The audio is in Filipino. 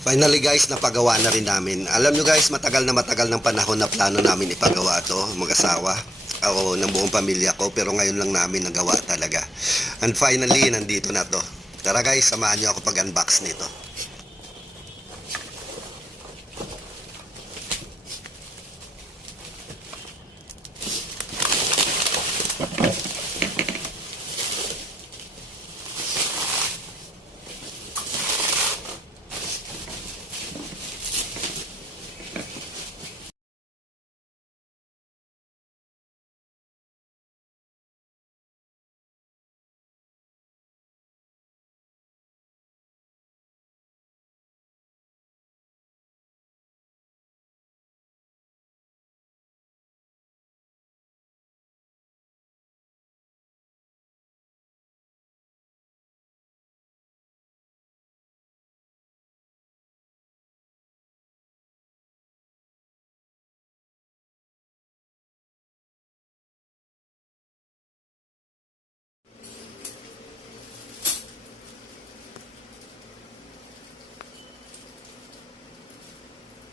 Finally guys, napagawa na rin namin. Alam nyo guys, matagal ng panahon na plano namin ipagawa to, mag-asawa. Ako ng buong pamilya ko, pero ngayon lang namin nagawa talaga. And finally, nandito na to. Tara guys, samahan nyo ako pag-unbox nito.